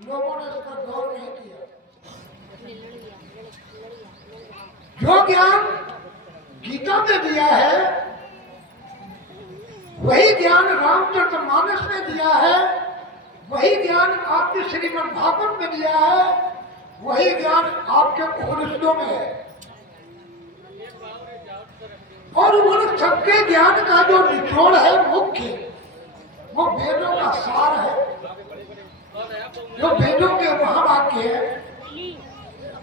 लोगों ने इस पर गौर नहीं किया। जो ज्ञान गीता में दिया है वही ज्ञान रामचरितमानस में दिया है, वही ज्ञान आपके श्रीमद् भागवत में दिया है, वही ज्ञान आपके उपनिषदों में है। और उन सबके ज्ञान का जो निचोड़ है मुख्य, वो वेदों का सार है। जो वेदों के महावाक्य है,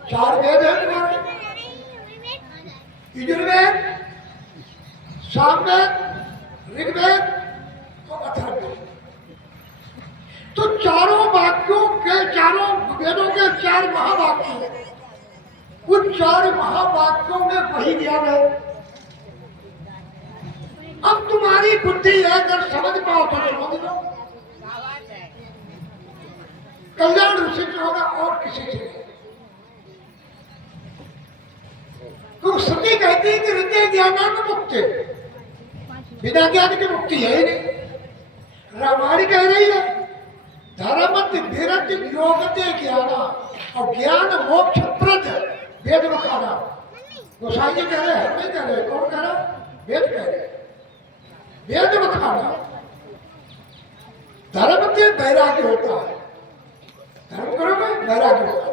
4 वेद है, यजुर्वेद, सामवेद, ऋग्वेद तो अथर्ववेद। तो चारों वाक्यों के, चारों वेदों के 4 महावाक्य हैं। उन 4 महावाक्यों में वही ज्ञान है। अब तुम्हारी बुद्धि है, अगर समझ पाओ तो समझ लो, कल्याण उसी से होगा और किसी से नहीं। तो श्रुति कहती है कि हृदय ज्ञानान मुक्ति, बिना ज्ञान की मुक्ति है ही नहीं। रामायण कह रही है धर्मत विरत योगते ज्ञाना, और ज्ञान मोक्ष प्रद वेद मुखाना। गोसाई जी कह रहे हैं, हम नहीं कह रहे। कौन कह रहा? वेद कह रहे। वेद मुखाना धर्म से वैराग्य होता है। धर्म करोगे वैराग्य होगा।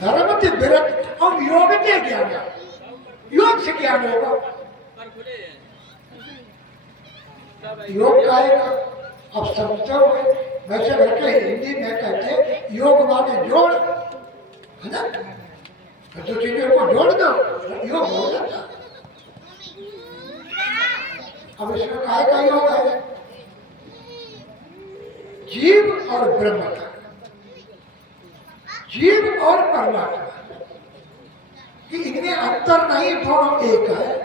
धर्म से विरत और योग से ज्ञान, योग से ज्ञान होगा। योग का एक अब समझते हो, वैसे करके हिंदी में कहते योग माने जोड़, है ना? जो चीजों को जोड़ दो योग हो जाता। अब इसमें काय का योग है? जीव और ब्रह्म का, जीव और परमात्मा, कि इनमें अंतर नहीं, दोनों एक है।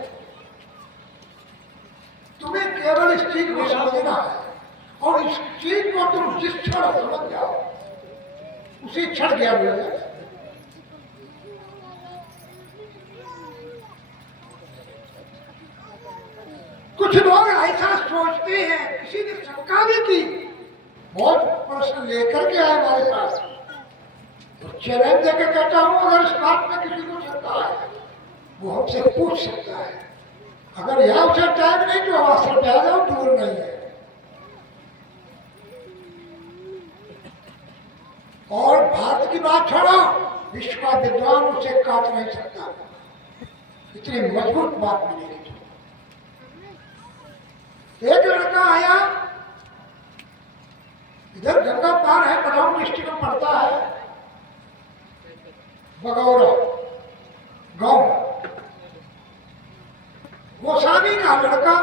तुम्हें केवल इस चीज को समझना है, और इस चीज को तुम जिस क्षण समझ जाओ उसी क्षण ज्ञान हो जाए। कुछ लोग ऐसा सोचते हैं, किसी ने शंका भी की, बहुत प्रश्न लेकर के आए हमारे पास, तो चैलेंज देकर कहता हूं अगर इस बात में किसी को शंका है वो हमसे पूछ सकता है। अगर यहां उसे टाइम नहीं तो आश्रम पे आ जाओ, दूर नहीं है। और भारत की बात छोड़ो, विश्व का विद्वान उसे काट नहीं सकता, इतनी मजबूत बात मिलेगी। एक लड़का आया, इधर गंगा पार है, बदाऊं डिस्ट्रिक्ट में पड़ता है, बगौरा गांव, गोसावी का लड़का,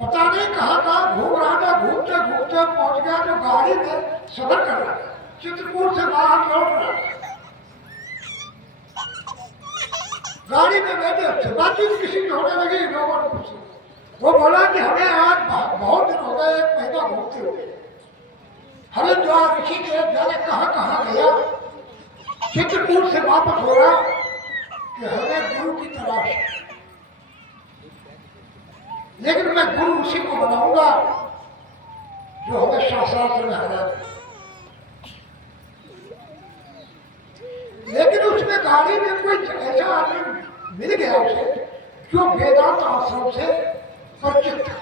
पता नहीं कहाँ घूम रहा था, घूमते घूमते पहुंच गया तो गाड़ी में सफर कर रहा था, चित्रकूट से बाहर लौट रहा था। गाड़ी में बैठे बातचीत किसी की होने लगी, लोगों ने पूछा, वो बोला कि हमें आज बहुत दिन हो गए, 1 महीना घूमते हुए, हरिद्वार, ऋषिकेश, जाने कहाँ कहाँ गया, चित्रकूट से वापस हो रहा कि हमें गुरु की तलाश है, लेकिन मैं गुरु उसी को बनाऊंगा जो हमें शास्त्रार्थ में हरा दे। लेकिन उसमें गाड़ी में कोई ऐसा आदमी मिल गया उसे जो वेदांत आश्रम से परिचित था।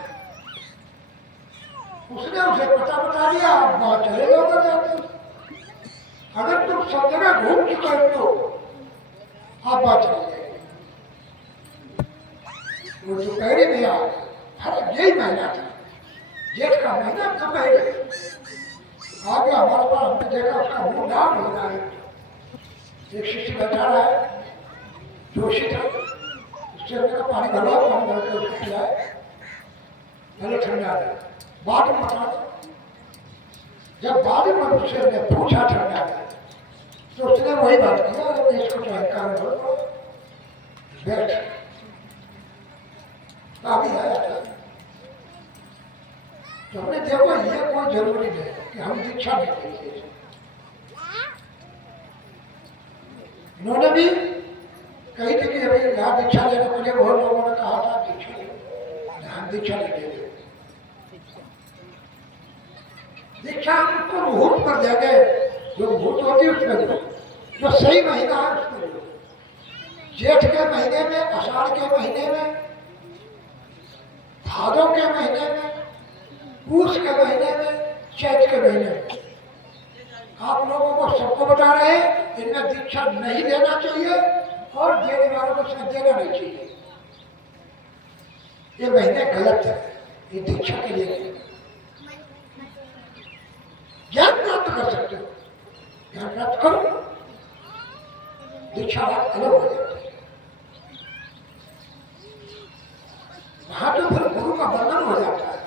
उसने उसे पता बता दिया, आप वहां चले जाओगे जाते। अगर तुम सब जगह घूम चुके हो तो आप बात चले जाएंगे। वो जो पहले दिया, यही महीना था, जेठ का महीना तो पहले आ गया हमारे पास। हमने देखा उसका मुंह लाल हो रहा है। एक शिष्य बैठा रहा है, जोशी था, उससे का पानी भरवा, पानी भर के उसको खिलाए, पहले ठंडा है, बाद में बता। जब बाद में उससे ने पूछा ठंडा है तो उसने वही बात किया, अरे इसको तो हल्का हो बैठ, काफी आया था। तो हमने देखो ये कोई जरूरी नहीं कि हम दीक्षा नहीं देंगे। उन्होंने भी कही थी कि अभी यहाँ दीक्षा लेने के लिए बहुत लोगों ने कहा था दीक्षा ले, हम दीक्षा नहीं देंगे। दीक्षा हमको मुहूर्त पर देंगे, जो मुहूर्त होती है उसमें दो, जो सही महीना है उसमें दो। जेठ के महीने में, आषाढ़ के महीने में, भादों के महीने में, पूस के महीने में, चैत के महीने में। आप लोगों को सबको बता रहे हैं इनमें दीक्षा नहीं देना चाहिए और देने वालों को इसमें देना नहीं चाहिए। ये महीने गलत है, ये दीक्षा के लिए नहीं। ज्ञान प्राप्त कर सकते हो, ज्ञान प्राप्त करो, दीक्षा बात अलग हो जाती है। वहां तो फिर गुरु का बंधन हो जाता है।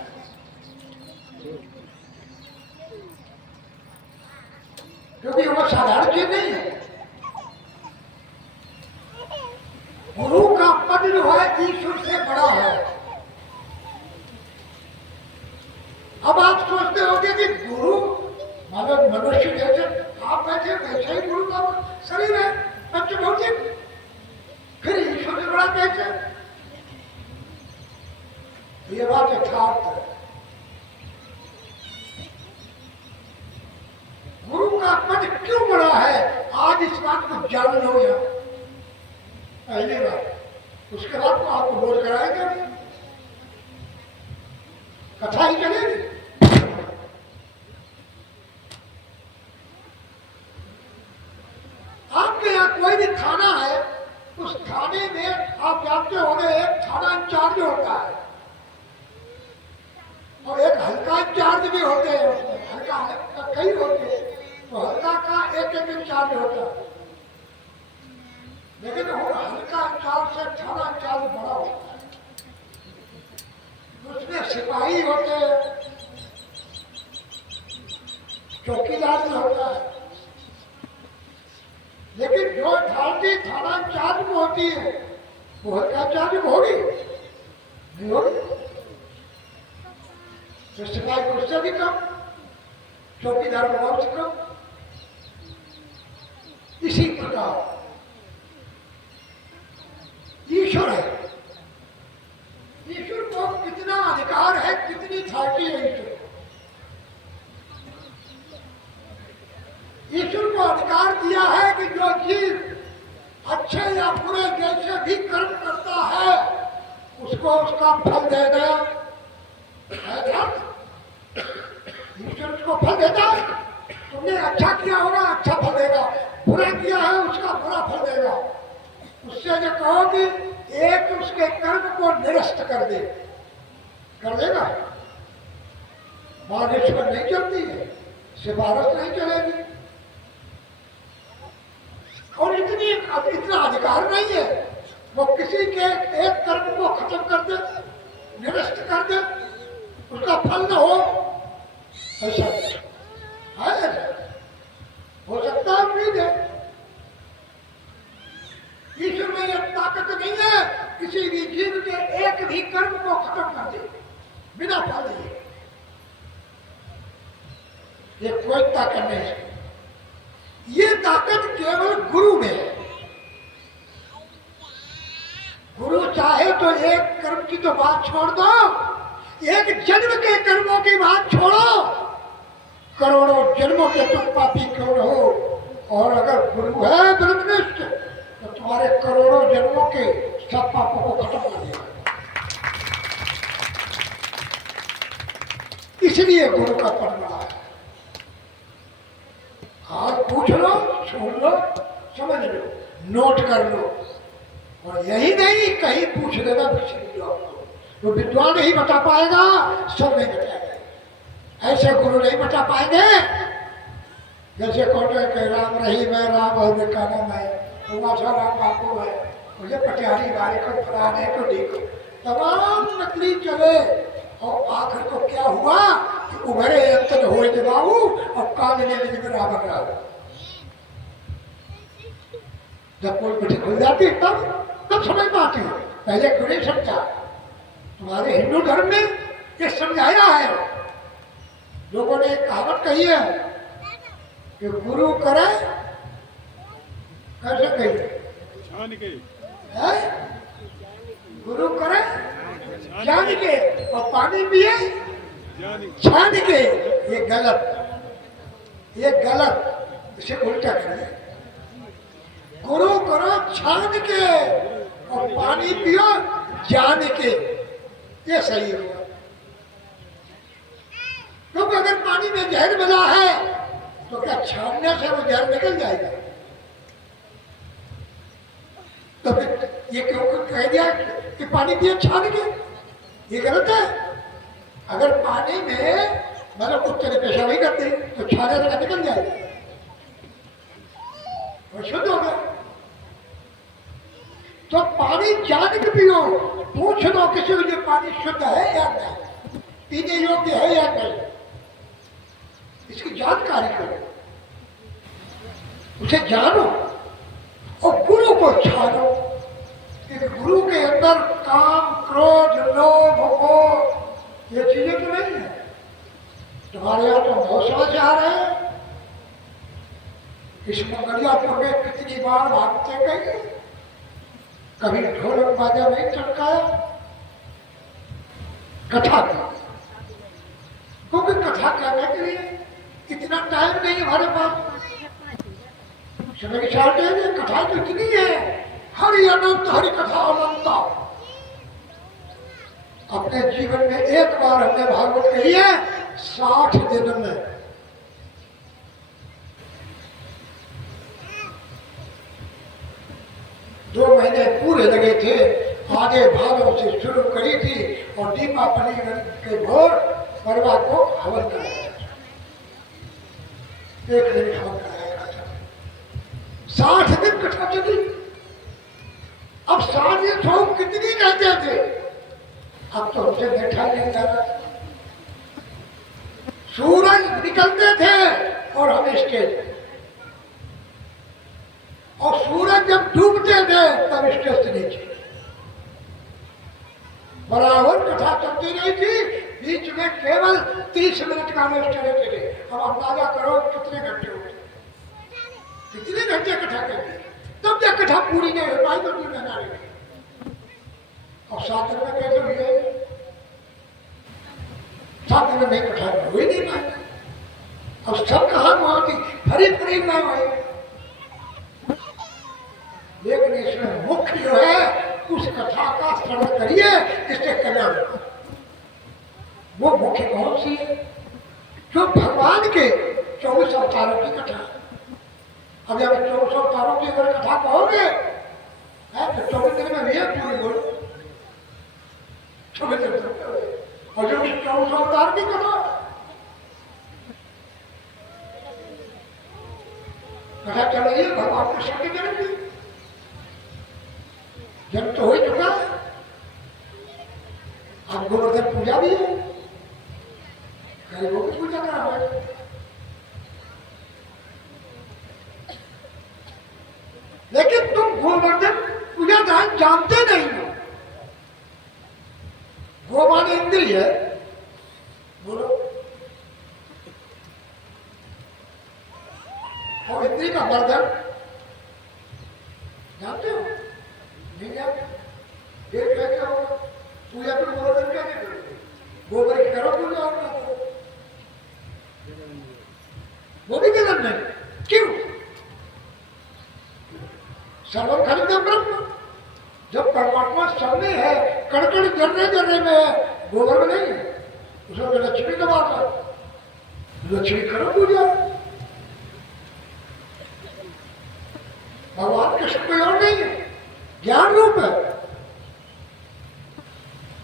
क्योंकि वो साधारण चीज नहीं है। गुरु का पद जो है ईश्वर से बड़ा है। अब आप सोचते होंगे कि गुरु मतलब मनुष्य जैसे आप बैठे वैसे ही गुरु का शरीर है पंचभौतिक, फिर ईश्वर से बड़ा कैसे? ये बात यथार्थ है। गुरु का पद क्यों बड़ा है, आज इस बात को जान लो। या पहली बात, उसके बाद तो आपको बोध कराएगा, कथा ही चलेगी। आपके यहाँ कोई भी थाना है, उस थाने में आप जानते होंगे एक थाना इंचार्ज होता है और एक हल्का इंचार्ज भी होते हैं। उसमें हल्का कई होते हैं, तो हल्का का एक इंचार्ज होता है, लेकिन वो हल्का इंचार्ज से थाना इंचार्ज बड़ा होता है। उसमें सिपाही होते हैं, चौकीदार भी होता है, लेकिन जो अथॉरिटी थाना इंचार्ज को होती है वो हल्का इंचार्ज को होगी नहीं होगी। तो सिपाही को उससे भी कम, चौकीदार को और से कम। इसी प्रकार ईश्वर है, ईश्वर को कितना अधिकार है, कितनी अथॉरिटी है ईश्वर। ईश्वर को अधिकार दिया है कि जो जीव अच्छे या बुरे जैसे भी कर्म करता है उसको उसका फल देगा। ईश्वर उसको फल देता है, तुमने अच्छा किया होगा अच्छा फल देगा, बुरा किया है उसका बुरा फल देगा। उससे जो कहो कि एक उसके कर्म को निरस्त कर दे, कर देगा। बारिश पर नहीं चलती है, सिफारिश नहीं चलेगी। और इतना अधिकार नहीं है वो किसी के एक कर्म को खत्म कर दे, निरस्त कर दे, उसका फल न हो, ऐसा है। हो सकता है उम्मीद है। ईश्वर में यह ताकत नहीं है किसी भी जीव के एक भी कर्म को खत्म कर दे बिना फल दिए। ये कोई ताकत नहीं है, ये ताकत केवल गुरु में है। गुरु चाहे तो एक कर्म की तो बात छोड़ दो, एक जन्म के कर्मों की बात छोड़ो, करोड़ों जन्मों के तुम पापी क्यों रहो, और अगर गुरु है ब्रह्मनिष्ठ तो तुम्हारे करोड़ों जन्मों के सब पापों को खत्म कर देगा। इसलिए गुरु का पद बड़ा है। आज पूछ लो, सुन लो, समझ लो, नोट कर लो, और यही नहीं कहीं पूछ देगा तो विद्वान ही बता पाएगा, सब नहीं बताएगा। ऐसे गुरु नहीं बता पाएंगे। जैसे कौन है कि राम रही मैं राम और का नाम है, उमाशा राम बापू है, मुझे पटियाली गाड़ी को फलाने को देखो, तमाम नकली चले और आखिर को क्या हुआ कि उभरे अंतर हो बाबू और कांगने में बराबर रहा। जब कोई पटी खुल जाती तब समझ में आती है, पहले क्यों नहीं समझा। तुम्हारे हिंदू धर्म में ये समझाया है। लोगों ने एक कहावत कही है कि गुरु करे कैसे कही है, गुरु करे जान के और पानी पिए छान के, ये गलत, ये गलत, इसे उल्टा करिए। गुरु करो छान के और पानी पियो जान के, ये सही होगा। क्योंकि अगर पानी में जहर मिला है तो क्या छानने से वो जहर निकल जाएगा? तो फिर ये क्यों कह दिया कि पानी पिए छान के? ये गलत है। अगर पानी में मतलब कुछ तरह पेशा नहीं करते तो छाने से निकल जाएगा, वो शुद्ध हो गया। तो पानी जान के पियो, पूछ लो किसी को पानी शुद्ध है या नहीं, पीने योग्य है या नहीं, इसकी जानकारी करो, उसे जानो और गुरु को छानो। कि गुरु के अंदर काम, क्रोध, लोभ, मोह ये चीजें तो नहीं है। तुम्हारे यहाँ तो बहुत समझ आ रहे हैं। इस मंगलियापुर में कितनी बार भागते गए, कभी ढोलक बाजा नहीं चटकाया, कथा की, क्योंकि कथा करने के लिए इतना टाइम नहीं हमारे पास। समय के चार टाइम कथा तो इतनी है, हरि अनंत, हरि कथा अनंत। अपने जीवन में एक बार हमने भागवत कही है 60 दिन में। दो महीने पूरे लगे थे, आगे भादव से शुरू करी थी और दीपावली के भोर परवा को हवन कराया, एक दिन हवन कराया था। 60 दिन कथा चली। अब 60 दिन तो कितनी कहते थे, अब तो हमसे बैठा नहीं जा रहा। सूरज निकलते थे और हम स्टेज, और सूरज जब डूबते थे तब स्टेज से नीचे बराबर कथा चलती रही थी। बीच में केवल 30 मिनट का अनुष्ठान रहते थे। अब अंदाजा करो कितने घंटे होते, कितने घंटे कथा करते, तब जब कथा पूरी नहीं हो पाई तो तुम बना रहे। और 7 दिन में कैसे हुई है? 7 दिन में कथा हो ही नहीं पाई। अब सब कहा वहां की हरी फरी ना हुई, लेकिन इसमें मुख्य जो है उस कथा का श्रवण करिए, इससे कल्याण होगा। वो मुख्य कौन सी है? जो भगवान के 24 अवतारों की कथा। अब जब 24 अवतारों की अगर कथा कहोगे तो 24 दिन में भैया पूरी बोलो, 24 दिन और जो 24 अवतार की कथा चल रही है भगवान कृष्ण के जन्म की। जन्म तो हो ही चुका है, अब गोवर्धन पूजा भी है, गरीबों की पूजा करा हुआ है। लेकिन तुम गोवर्धन पूजा जानते नहीं हो। गोमान इंद्रिय है, बोलो, और इंद्रिय का वर्धन जानते हो? नहीं जानते? फिर क्या क्या होगा? पूजा तो गोवर्धन क्या नहीं करोगे, गोबर की करो पूजा और क्या करो, वो भी गलत नहीं। क्यों? सर्वम खलुदम ब्रह्म, जब परमात्मा सब में है, कण-कण जर्रे में है, गोबर में नहीं है, उसमें तो लक्ष्मी का बात है, लक्ष्मी करो पूजा। भगवान कृष्ण कोई और नहीं है, ज्ञान रूप है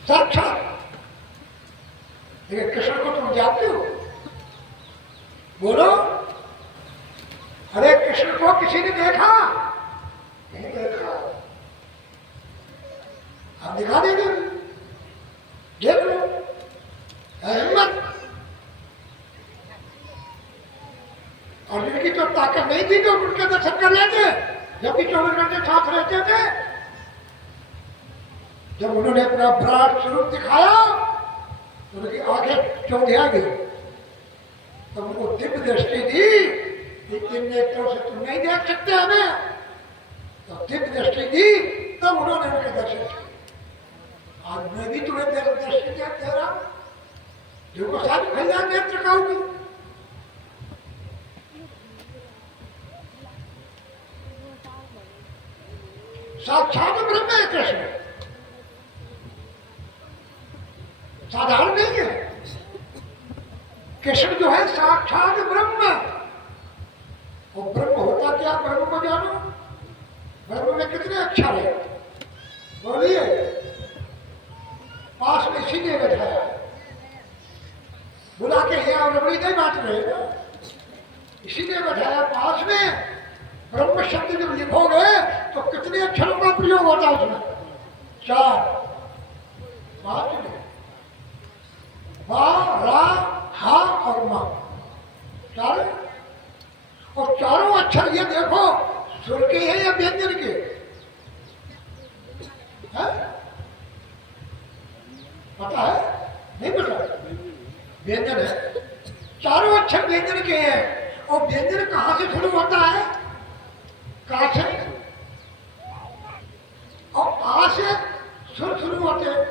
साक्षात। लेकिन कृष्ण को तुम जानते हो? बोलो, अरे कृष्ण को किसी ने देखा? नहीं देखा। आप दिखा देंगे, देख लो, हिम्मत। और जिनकी तो ताकत नहीं थी तो उनके दर्शन कर लेते, जबकि 24 घंटे साथ रहते थे। जब उन्होंने अपना विराट स्वरूप दिखाया तो उनकी आंखें चौंधिया गई, तो उनको दिव्य दृष्टि दी। इन नेत्रों से तुम नहीं देख सकते हमें, तो दिव्य दृष्टि दी, तब उन्होंने उनके दर्शन किए। आज मैं भी तुम्हें दृष्टि दे रहा हूं, देखो साथ भैया नेत्र खाऊंगी। साक्षात ब्रह्म है कृष्ण, साधारण नहीं है। कृष्ण जो है साक्षात ब्रह्म। वो ब्रह्म होता क्या, ब्रह्म को जानो। ब्रह्म में कितने अक्षर है बोलिए। पास में इसीलिए बैठाया, बुला के यहाँ रबड़ी नहीं बांट रहे ना, इसीलिए बैठाया पास में। ब्रह्म शब्द जब लिखोगे तो कितने अक्षरों का प्रयोग होता है उसमें? 4 5 में वा रा हा और मा, 4। और चारों अक्षर ये देखो सुर के हैं या व्यंजन के? है? पता है? नहीं पता? व्यंजन है, चारों अक्षर व्यंजन के हैं। और व्यंजन कहां से शुरू होता है? का से। और आ से सुर शुरू होते हैं।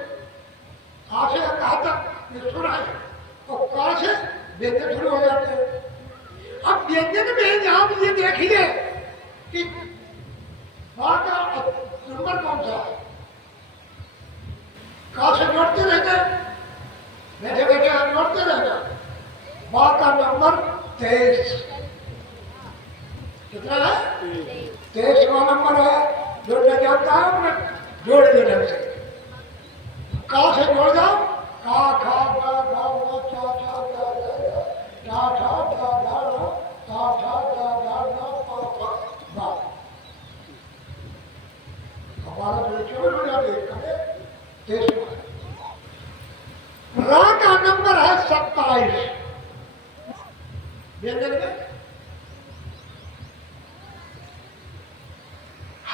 आ से कहा तक ये सुर है, और का से व्यंजन शुरू हो जाते हैं। अब व्यंजन में यहां ये देखिए कि वहां का नंबर कौन सा है? का से जोड़ते रहते, बैठे बैठे आप जोड़ते रहना। वहां का नंबर 23। कितना है? 23वां नंबर है। जोड़ना जानता है अपने, जोड़ देने से। का से जोड़ जाओ, का खा गा गा वा चा चा गा गा टा ठा टा गा रा ता ठा गा गा गा पा पा बा। हमारा जो 24 हो जाते हैं 23वां। रा का नंबर है 27 व्यंजन में।